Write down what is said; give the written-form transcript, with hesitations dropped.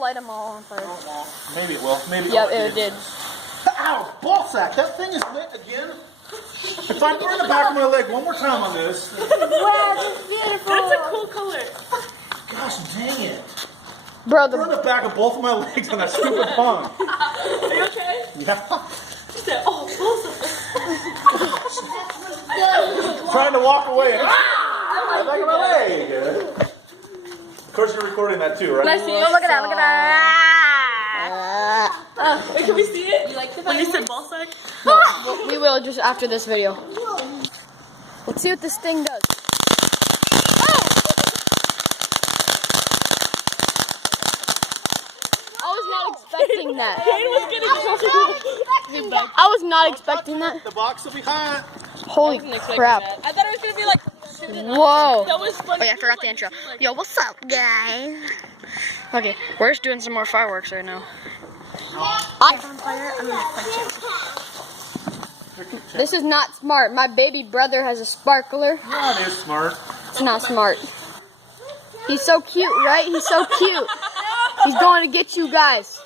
light them all on fire. Maybe it will. Maybe Yep, it did. Ow! Ball sack! That thing is lit again. If I burn the back of my leg one more time on this. Wow, that's beautiful. That's a cool color. Gosh dang it. Bro, Burn the back of both of my legs on that stupid pong. Are you okay? Yeah. She said, oh, Trying to walk away. The back of my leg. Of course you're recording that too, right? Can I see it? look at that, look at that. Wait, can we see it? You like the when you said ball sack? No, we will just after this video. Let's see what this thing does. I was not expecting that. I was not expecting that. The box will be hot. Holy crap. I thought it was going to be like... Whoa. That was funny. Oh yeah, I forgot the intro. Yo, what's up, guys? Okay, we're just doing some more fireworks right now. This is not smart. My baby brother has a sparkler. Yeah, it is smart. It's not smart. He's so cute, right? He's so cute. He's going to get you guys.